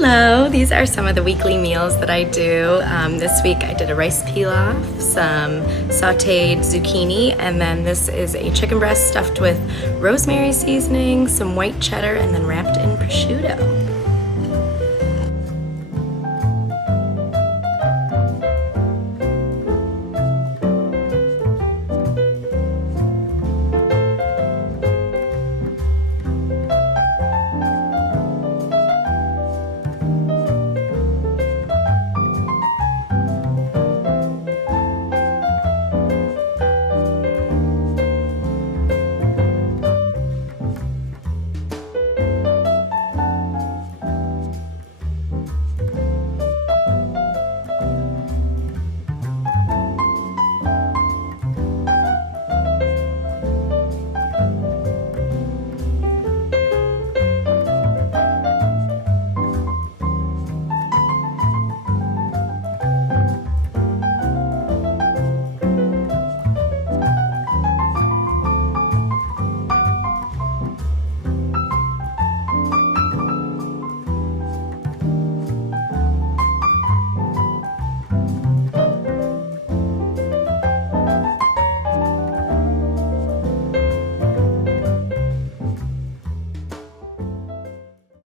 Hello, these are some of the weekly meals that I do. This week I did a rice pilaf, some sauteed zucchini, and then this is a chicken breast stuffed with rosemary seasoning, some white cheddar, and then wrapped in prosciutto.